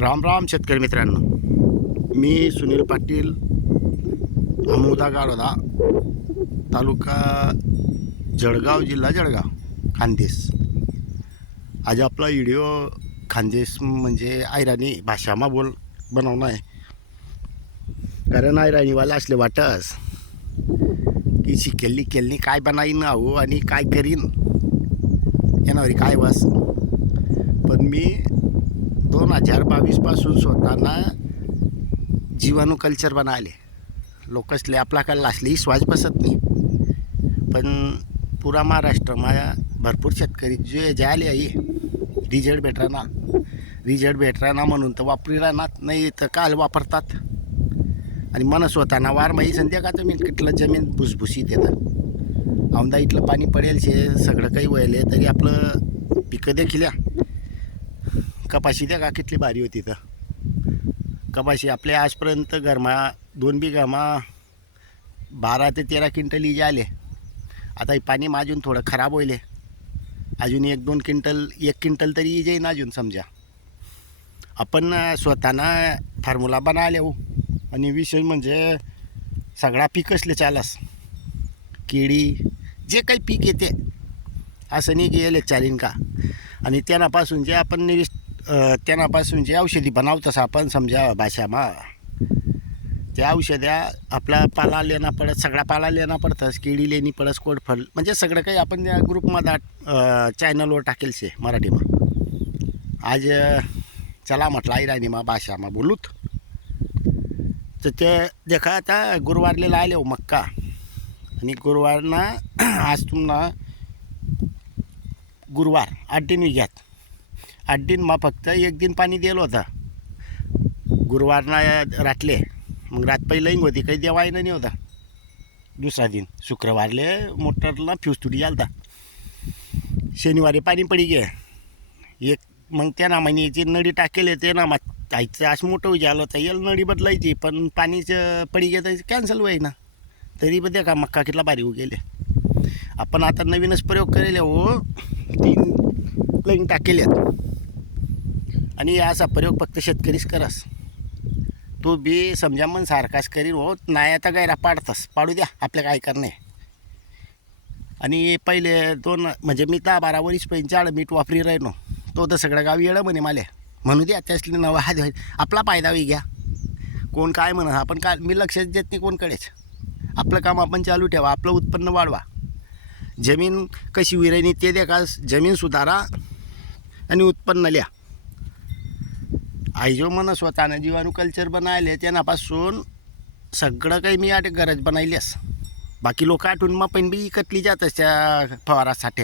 राम राम शेतकरी मित्रांनो. मी सुनील पाटील अमोदा गाडोदा तालुका जळगाव जिल्हा जळगाव खानदेश. आज आपला व्हिडिओ खानदेश म्हणजे आयराणी भाषामा बोल बनवणं आहे. कारण आयराणीवाला असले वाटस की शिकेली केली काय बनाईन अहो आणि काय करीन. येणारी काय वास. पण मी दोन हजार बावीसपासून स्वतःना जीवाणू कल्चर बनायले. लोकसले आपला काय लासली श्वास बसत नाही. पण पुरा महाराष्ट्रमा भरपूर शेतकरी जे जायले आले आहे रिजल्ट भेटराना रिजल्ट भेटराना म्हणून तर वापरी राहणार नाही तर काल वापरतात. आणि मन स्वतःना वार माही संध्याका तुम्ही? किटलं जमीन भुसभुशीत येतं औंदा इथलं पाणी पडेल शे सगळं काही वळले तरी आपलं पिकं देखील या. कपाशी त्या का कितली भारी होती तर कपाशी आपल्या आजपर्यंत गरमा दोन बिघामा बारा ते तेरा क्विंटल इजे आले. आता हे पाणी मा अजून थोडं खराब होईल अजून एक दोन क्विंटल एक क्विंटल तरी इजे येईन अजून समजा. आपण स्वतःना फॉर्म्युला बनायला हो. आणि विशेष म्हणजे सगळा पीक असले चालस? केळी जे काही पीक येते. असं नाही की येले चालीन का? आणि त्यानापासून जे आपण निविष्ट त्यांनापासून जे औषधी बनवतस आपण समजा भाषामा त्या औषध्या आपला पाला लेना पडत सगळा पाला लेना पडतंच केळी लेणी पडस कोडफल म्हणजे सगळं काही आपण त्या ग्रुपमध्ये चॅनलवर टाकेल से मराठीमा. आज चला म्हटलं आई राणीमा भाषामा बोलूत. तर ते देखा आता गुरुवारलेला आले हो मक्का. आणि गुरुवारना आज तुम्हाला गुरुवार आठ दिन घ्यात आठ दिन मग फक्त एक दिन पाणी दिलं होतं. गुरुवारना रातले. मग रात पहिलं होती काही देवायनं नाही होता. दुसरा दिन शुक्रवारले मोटरला फ्यूज तुटी आलता शनिवारी पाणी पडी गे. एक मग त्या नामानीची नळी टाकेल ते ना मग असं मोठं झालं तर येल नळी बदलायची पण पाणीचं पडी गे तर कॅन्सल व्हाय ना तरी पण ते का मक्का कितला भारी हो गेले. आपण आता नवीनच प्रयोग करेल हो. तीन लाईन आहेत आणि असा प्रयोग फक्त शेतकरीच करस. तो बी समजा मन सारखाच करीन हो नाही आता गायरा पाडतस. पाडू द्या आपल्या काय करणे आणि पहिले दोन म्हणजे मी दहा बारा वरीस पहिजे चाळ मीठ वापरी राहिनो तो तर सगळं गाव येळं म्हणे मला. म्हणू द्या त्यासले नवा हा आपला फायदा होई घ्या. कोण काय म्हणत आपण काय मी लक्षच देत नाही कोणकडेच. आपलं काम आपण चालू ठेवा आपलं उत्पन्न वाढवा. जमीन कशी विरायनी ते द्या का जमीन सुधारा आणि उत्पन्न लिहा. आईजो स्वतःनं जीवाणू कल्चर बनायले त्यांनापासून सगळं काही मी आठ गरज बनायलीस. बाकी लोक आठवून मग पण बी इकतली जातच त्या फवारासाठी.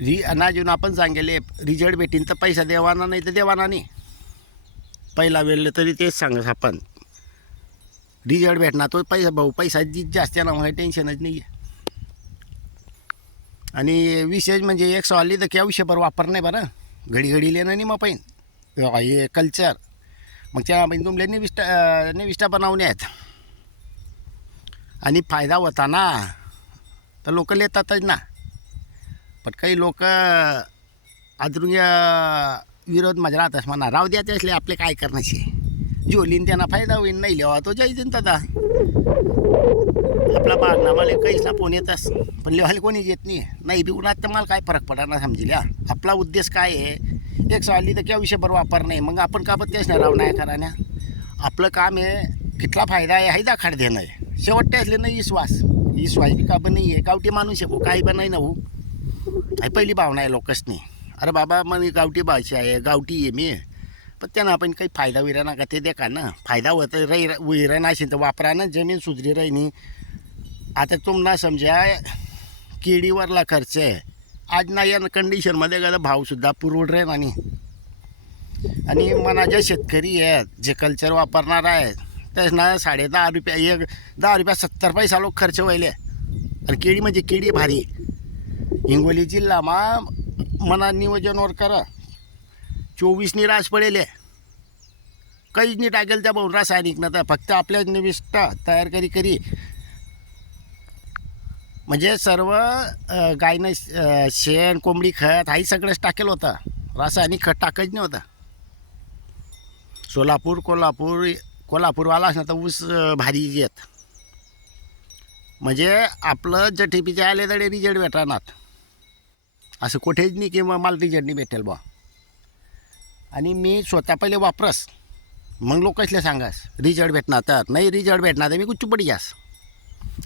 रि अनाजून आपण सांगेले रिजल्ट भेटीन तर पैसा देवाना नाही तर देवाना नाही. पहिला वेळलं तरी तेच सांगत आपण. रिजल्ट भेटणार तो पैसा भाऊ पैसा जी जास्त येणार म्हणजे टेन्शनच नाही आहे आणि विशेष म्हणजे एक सवाली तर केव्हा विषयभर वापर नाही बरं. घडी घडी लेणं नाही मग पाहिन हे कल्चर मग त्या म्हणजे तुमले निविष्ठा निविष्ठा निविष्टा बनवणे आहेत. आणि फायदा होता ना तर लोक लेतातच ना. पण काही लोक आदरून विरोध म्हणजे माझ्या राहतच म्हणा राव द्या त्यासले आपले काय करण्याचे. जोलीन त्यांना फायदा होईल नाही लिहावा तो जायचं दादा आपला बागनामाले काहीच ना फोन येतस पण लिहायला कोणी येत नाही. नाही बी उन्हात तर मला काय फरक पडणार ना समजिल्या आपला उद्देश काय आहे? एक साली तर किंवा विषयभर वापर नाही. मग आपण का पण तेच नाही राव नाही कराण्या आपलं काम आहे कितला फायदा आहे हाही दाखाड देणं आहे. शेवट असले नाही विश्वास. विश्वास बी का पण नाही आहे. गावठी माणूस आहे काही पण नाही ना हो पहिली भावना आहे लोकसनी. अरे बाबा मग मी गावठी भाषा आहे गावठी आहे मी. पण त्यांना आपण काही फायदा विरा ना का ते देखा ना. फायदा होतं रही विरा नसेल तर वापरा ना. जमीन सुधरी राहिनी आता तुम्हाला समजा केळीवरला खर्च आहे. आज ना या कंडिशनमध्ये गेलं भावसुद्धा पुरवड आणि आणि मना जे शेतकरी आहेत जे कल्चर वापरणार आहेत त्यांना ना साडे दहा रुपया एक दहा रुपया सत्तर पैसा लोक खर्च व्हायले. आणि केळी म्हणजे केळी भारी. हिंगोली जिल्हामा मना नियोजनवर करा. चोवीसनी रास पडेल. काहीच नाही टाकेल त्या भाऊ रासायनिक न तर फक्त आपल्या निविष्टा तयार करी करी. म्हणजे सर्व गायनं शेण कोंबडी खत हाही सगळंच टाकेल होतं. रासायनिक खत टाकायच नाही होतं. सोलापूर कोल्हापूर कोल्हापूरवाला असणार तर ऊस भारी येत. म्हणजे आपलं जे टीपीचे आले तरी रिजल्ट भेटणार. असं कुठेच नाही की मग मला रिजल्ट नाही भेटेल बा आणि मी स्वतः पहिले वापरस. मग लोक कसले सांगास रिजल्ट भेटणार तर. नाही रिजल्ट भेटणार तर मी कुठची पडी जास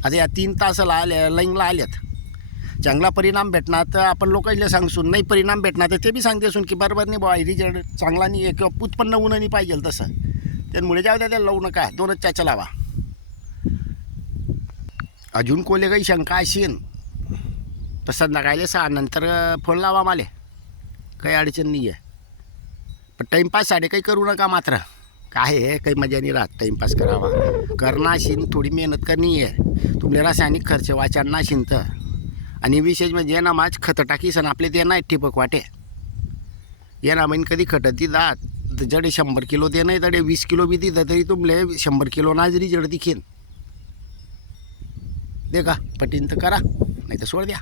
आता या तीन तासाला आल्या लाईनला आल्यात. चांगला परिणाम भेटणार तर आपण लोकांना सांगसून नाही परिणाम भेटणार तर ते बी सांगते असून की बरोबर नाही बाबा रिजल्ट चांगला नाही आहे किंवा उत्पन्न होणं नाही पाहिजे तसं. त्यामुळे जाऊ द्या त्याला लावू नका. दोनच चाचा लावा. अजून कोले काही शंका असेल तर संध्याकाळी सहा नंतर फोन लावा माले. काही अडचण नाही आहे पण टाईमपाससाठी काही करू नका मात्र. काय आहे काही मजा नाही राहत. टाईमपास करावा. करणाशीन थोडी मेहनत करणी आहे. तुमले रासायनिक खर्च वाचांना तर. आणि विशेष म्हणजे ना माझ खतं टाकीसन आपले ते नाही ठिबक वाटे. ये ना कधी खतं ती दात जडे शंभर किलो ते नाही तडे वीस किलो बी दिलं तरी तुमले शंभर किलो ना जरी जड दिखेन. दे का पटीन तर करा नाही तर सोड द्या.